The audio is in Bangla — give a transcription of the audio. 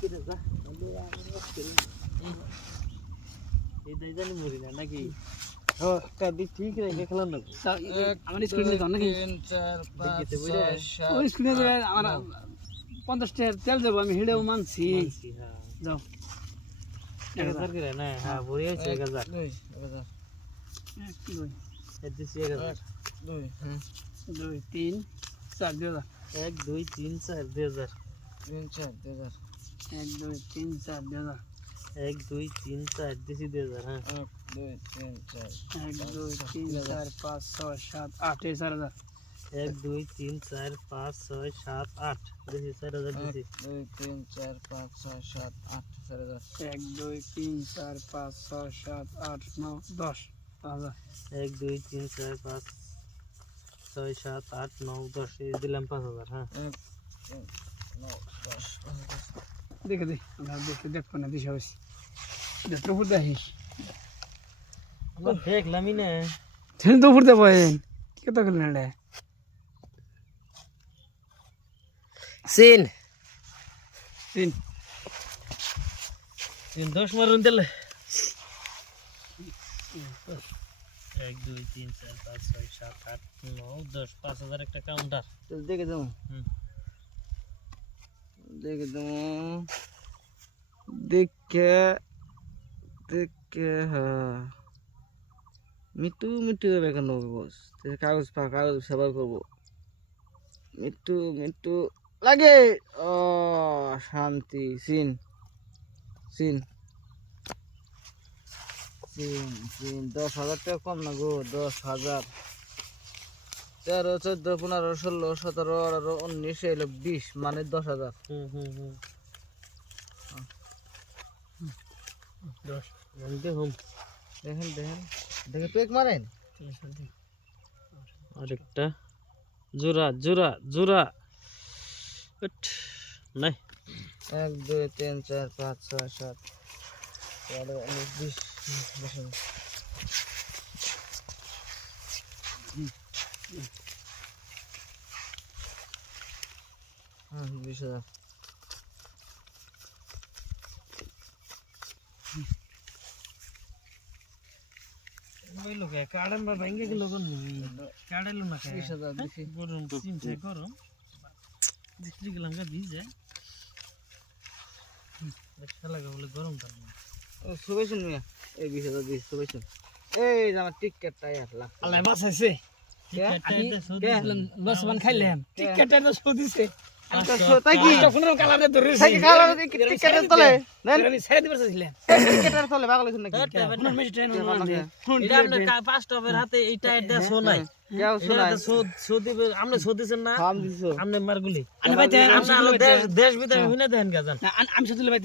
কেটে যা এই দাই জানি মরি না নাকি হ্যাঁ কাদি ঠিক রেখে খেলাম না আমার স্ক্রিনে তো নাকি 3 4 5 দেখতে বুঝে 6 ওই স্ক্রিনে আমার 50 টাকা তেল দেবো আমি হেডেও মানছি হ্যাঁ যাও 1000 করে না হ্যাঁ ভরি আছে 1000 2 1000 এতে 1000 2 2 3 4 2000 1 2 3 4 2000 3 4 2000 1 2 3 4 2000 1 2 3 4 দিছি 2000 হ্যাঁ 1 2 3 4 1 2 3 4 5 6 7 8 এই 4000 1 2 3 4 5 6 7 8 দিছি 4000 দিছি 2 3 4 5 6 7 8 4000 1 2 3 4 5 6 7 8 9 10 5000 1 2 3 4 5 6 7 8 9 10 এই দিলাম 5000 হ্যাঁ 1 9 10 দেখে দে আমরা দেখো না দিশা হইছে এটা তো ফুট দেখিস আমরা দেখলামই না তুমি তো ফুট দেবো কি কথা করলেন রে সিন 3 10 মারুন দিলে 1 2 3 4 5 6 7 8 9 10 5000 একটা কাউন্টার চল দেখে দাও হুম দেখে দাও দেখে হ্যাঁ মিটু মিটু বেকানো বস কাগজ সেবার করবো মিটু লাগে ও শান্তি সিন সিন সিন সিন 10,000 টাকা কম না গো 10,000 13 14 15 16 17 18 19 এলো 20 মানে 10,000 হুম 10 জানতে হুম দেখেন দেখে পেক মারেন আরেকটা জোড়া জোড়া জোড়া নাই 1 2 3 4 5 6 7 18 19 20 হ্যাঁ 20,000 ওই লোক কাড়ান বা ভাঙ্গে গেল কোন কাড়াইলো না কে 20,000 দিছি গরম চিন্তা গরম দিস্ত্রি গেলাম গা ভিজে দেখা লাগা বলে গরম তার ও শুভেচ্ছন মিয়া এই 20,000 দিছি শুভেচ্ছন এই যে আমার টিকেটটা আসলাম আল্লাহ বাঁচাইছে লস বান খাইলাম টিকেটটা তো সদিছে তাই কি কোনো কালারে ধরে তাই কি কালার টিকেটের তলে নেন আমি ছেড়ে দিবার চাইছিলাম টিকেটের তলে পাগল হইছেন নাকি কোনো মেশ ট্রেন এটা আপনার পাঁচ টপের হাতে এই টায়ার দেয়া শোনাই কেউ শোনায় সৌদি আপনি সৌদিছেন না ফার্ম দিছো আপনি মারগুলি আমি ভাই আপনি দেশ বিদেশ হইনা দেন গাজান আমি সাথে ভাই